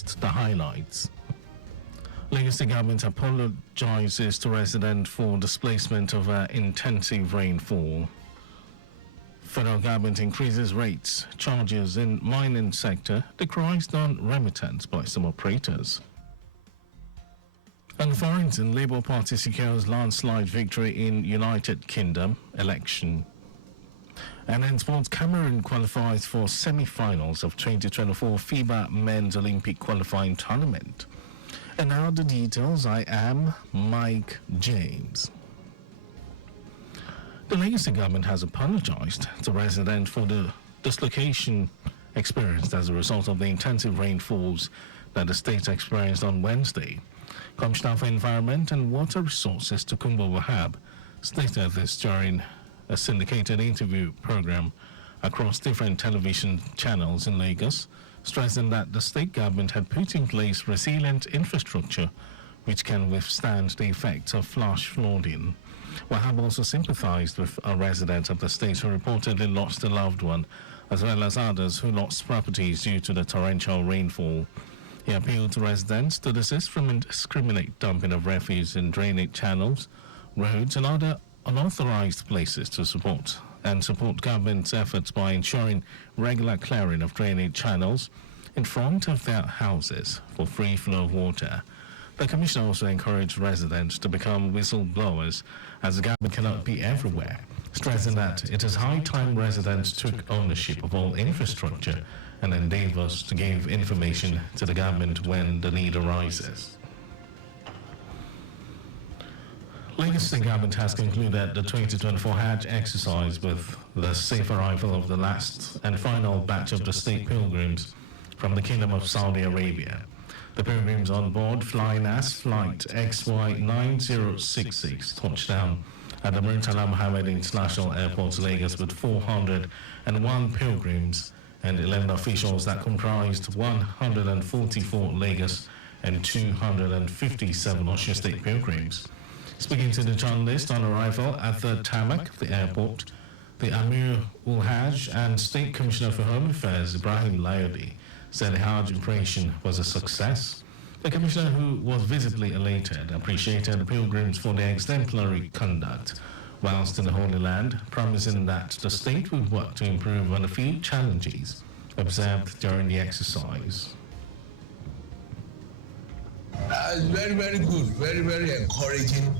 The highlights. Lagos State government apologizes to residents for displacement of intensive rainfall. Federal government increases rates, charges in mining sector, decries non-remittance by some operators. And Farrington Labour Party secures landslide victory in United Kingdom election. And in sports, Cameroon qualifies for semi-finals of 2024 FIBA Men's Olympic Qualifying Tournament. And now the details. I am Mike James. The Lagos government has apologized to residents for the dislocation experienced as a result of the intensive rainfalls that the state experienced on Wednesday. Commissioner for Environment and Water Resources Tokunbo Wahab stated this during a syndicated interview program across different television channels in Lagos, stressing that the state government had put in place resilient infrastructure which can withstand the effects of flash flooding. Wahab also sympathized with a resident of the state who reportedly lost a loved one, as well as others who lost properties due to the torrential rainfall. He appealed to residents to desist from indiscriminate dumping of refuse in drainage channels, roads, and other unauthorized places to support government's efforts by ensuring regular clearing of drainage channels in front of their houses for free flow of water. The commissioner also encouraged residents to become whistleblowers, as the government cannot be everywhere, stressing that it is high time residents took ownership of all infrastructure and endeavors to give information to the government when the need arises. Lagos State government has concluded the 2024 Hajj exercise with the safe arrival of the last and final batch of the state pilgrims from the Kingdom of Saudi Arabia. The pilgrims on board Flying Ass Flight XY9066 touched down at the Murtala Mohammed International Airport, Lagos, with 401 pilgrims and 11 officials that comprised 144 Lagos and 257 Osun State pilgrims. Speaking to the journalist on arrival at the tarmac of the airport, the Amir ul Hajj and State Commissioner for Home Affairs, Ibrahim Layodi, said the Hajj operation was a success. The commissioner, who was visibly elated, appreciated the pilgrims for their exemplary conduct whilst in the Holy Land, promising that the state would work to improve on a few challenges observed during the exercise. Very, very good, very, very encouraging,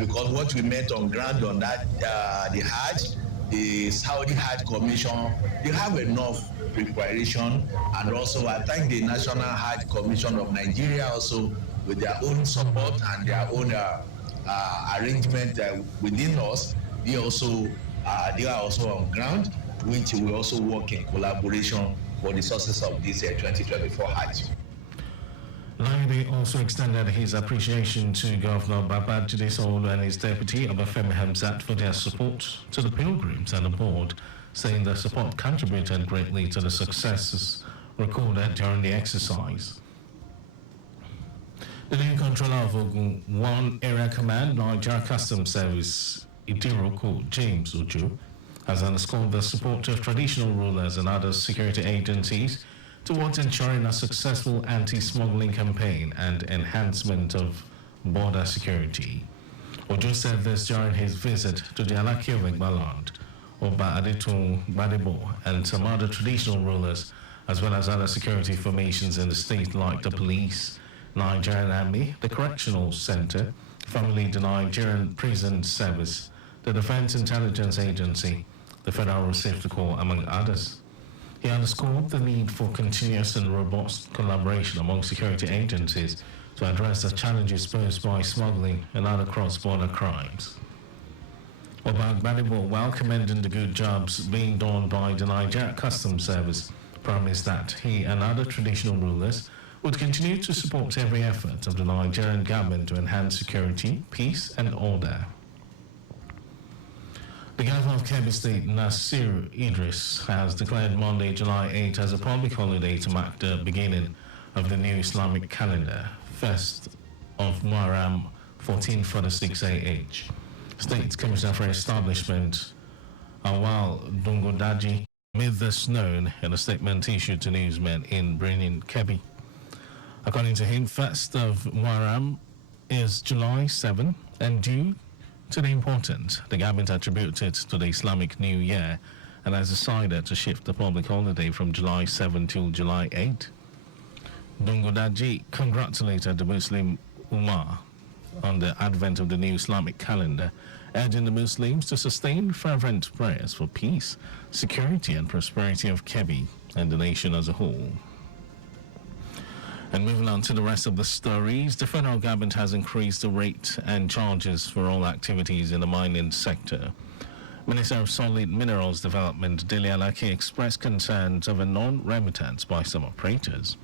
because what we met on ground on that, the Hajj, the Saudi Hajj Commission, they have enough preparation, and also I thank the National Hajj Commission of Nigeria also with their own support and their own arrangement within us. They are also on ground, which we also work in collaboration for the success of this 2024 Hajj. Laide also extended his appreciation to Governor Babajide Sanwo-Olu and his deputy Obafemi Hamzat for their support to the pilgrims and the board, saying their support contributed greatly to the successes recorded during the exercise. The new controller of Ogun One Area Command, Nigeria Customs Service, Idiroko James Ojo, has underscored the support of traditional rulers and other security agencies towards ensuring a successful anti-smuggling campaign and enhancement of border security. Ojo said this during his visit to the Alaki of Egbaland, Oba Adetun Gbadebo, and some other traditional rulers, as well as other security formations in the state like the police, Nigerian Army, the Correctional Center, formerly the Nigerian Prison Service, the Defense Intelligence Agency, the Federal Safety Corps, among others. He underscored the need for continuous and robust collaboration among security agencies to address the challenges posed by smuggling and other cross-border crimes. Oba Gbadebo, while commending the good jobs being done by the Nigeria Customs Service, promised that he and other traditional rulers would continue to support every effort of the Nigerian government to enhance security, peace, and order. The governor of Kebbi State, Nasir Idris, has declared Monday, July 8 as a public holiday to mark the beginning of the new Islamic calendar, 1st of Muharram 1446 AH. State Commissioner for Establishment, Awal Dungodaji, made this known in a statement issued to newsmen in Birnin, Kebbi. According to him, first of Muharram is July 7, and due to the importance, the government attributes it to the Islamic New Year and has decided to shift the public holiday from July 7 till July 8. Dungodaji congratulated the Muslim Ummah on the advent of the new Islamic calendar, urging the Muslims to sustain fervent prayers for peace, security and prosperity of Kebbi and the nation as a whole. And moving on to the rest of the stories, the federal government has increased the rate and charges for all activities in the mining sector. Minister of Solid Minerals Development Dele Alake expressed concerns over non-remittance by some operators.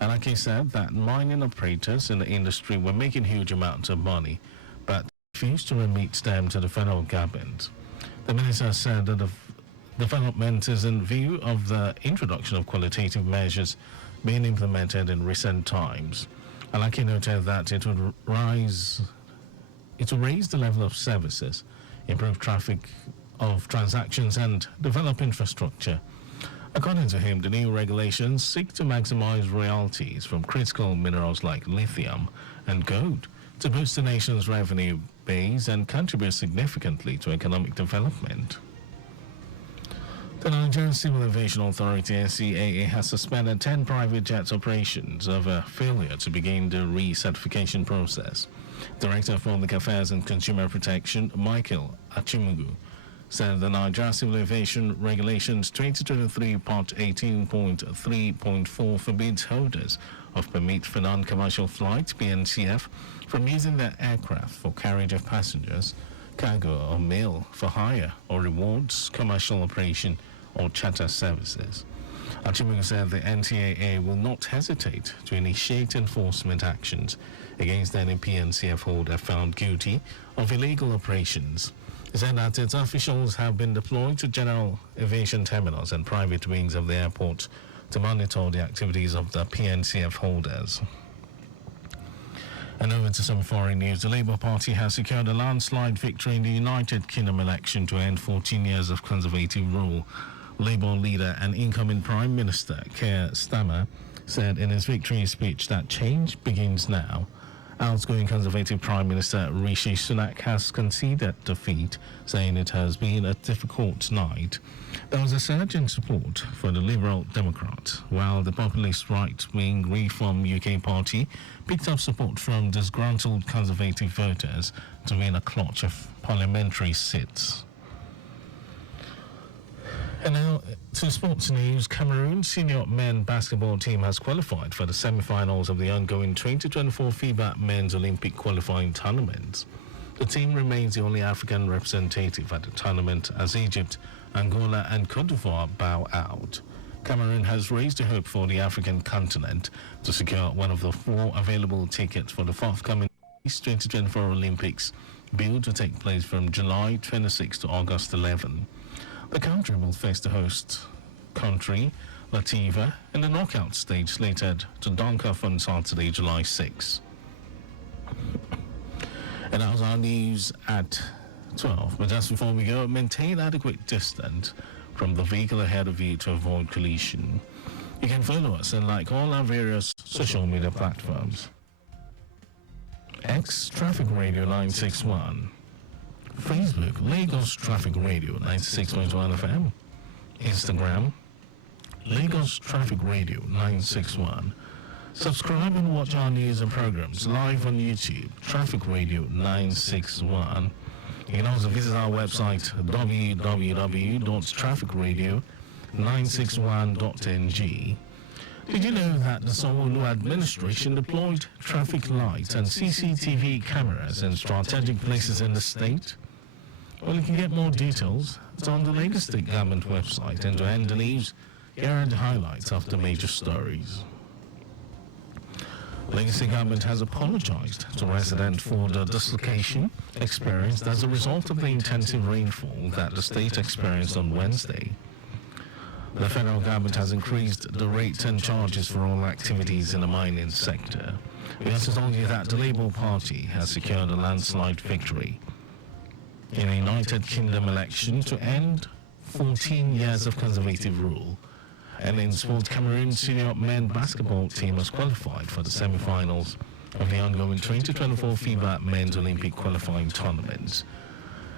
Alake said that mining operators in the industry were making huge amounts of money, but refused to remit them to the federal government. The minister said that the development is in view of the introduction of qualitative measures being implemented in recent times. Alake noted that it will raise the level of services, improve traffic of transactions and develop infrastructure. According to him, the new regulations seek to maximize royalties from critical minerals like lithium and gold to boost the nation's revenue base and contribute significantly to economic development. The Nigerian Civil Aviation Authority (NCAA) has suspended 10 private jets operations over failure to begin the recertification process. Director of Public Affairs and Consumer Protection, Michael Achimugu, said the Nigerian Civil Aviation Regulations 2023 Part 18.3.4 forbids holders of Permit for Non-Commercial Flights (PNCF) from using their aircraft for carriage of passengers, cargo or mail for hire or rewards, commercial operation or charter services. Achimugu said the NCAA will not hesitate to initiate enforcement actions against any PNCF holder found guilty of illegal operations. He said that its officials have been deployed to general aviation terminals and private wings of the airport to monitor the activities of the PNCF holders. And over to some foreign news. The Labour Party has secured a landslide victory in the United Kingdom election to end 14 years of Conservative rule. Labour leader and incoming Prime Minister Keir Starmer said in his victory speech that change begins now. Outgoing Conservative Prime Minister Rishi Sunak has conceded defeat, saying it has been a difficult night. There was a surge in support for the Liberal Democrats, while the populist right-wing Reform UK Party picked up support from disgruntled Conservative voters to win a clutch of parliamentary seats. And now to sports news. Cameroon senior men basketball team has qualified for the semi-finals of the ongoing 2024 FIBA Men's Olympic qualifying tournament. The team remains the only African representative at the tournament as Egypt, Angola and Cote d'Ivoire bow out. Cameroon has raised the hope for the African continent to secure one of the 4 available tickets for the forthcoming 2024 Olympics, billed to take place from July 26 to August 11. The country will face the host country, Latvia, in the knockout stage slated to dunk off on Saturday, July 6. And that was our news at 12. But just before we go, maintain adequate distance from the vehicle ahead of you to avoid collision. You can follow us and like all our various social media platforms. X Traffic Radio 961. Facebook, Lagos Traffic Radio 96.1 FM. Instagram, Lagos Traffic Radio 961. Subscribe and watch our news and programs live on YouTube, Traffic Radio 961. You can also visit our website, www.trafficradio961.ng. Did you know that the Sanwo-Olu administration deployed traffic lights and CCTV cameras in strategic places in the state? Well, you can get more details. It's on the Lagos State Government website. And to end the news, here are the highlights of the major stories. Lagos State Government has apologized to residents for the dislocation experienced as a result of the intensive rainfall that the state experienced on Wednesday. The federal government has increased the rates and charges for all activities in the mining sector. We also told you that the Labour Party has secured a landslide victory in the United Kingdom election to end 14 years of Conservative rule. And in sport, Cameroon senior men basketball team has qualified for the semi-finals of the ongoing 2024 FIBA Men's Olympic Qualifying Tournament.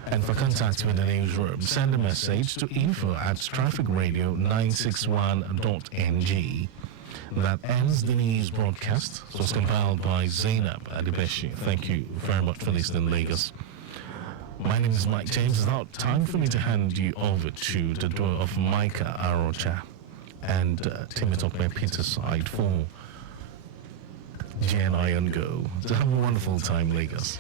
And for contact with the newsroom, send a message to info@trafficradio961.ng. That ends the news broadcast. It was compiled by Zainab Adebeshi. Thank you very much for listening, Lagos. My name is Mike James. It's now time for me to hand you over to the duo of Micah Arocha and Timothy Peterside for GNI and Go. To have a wonderful time, Lagos.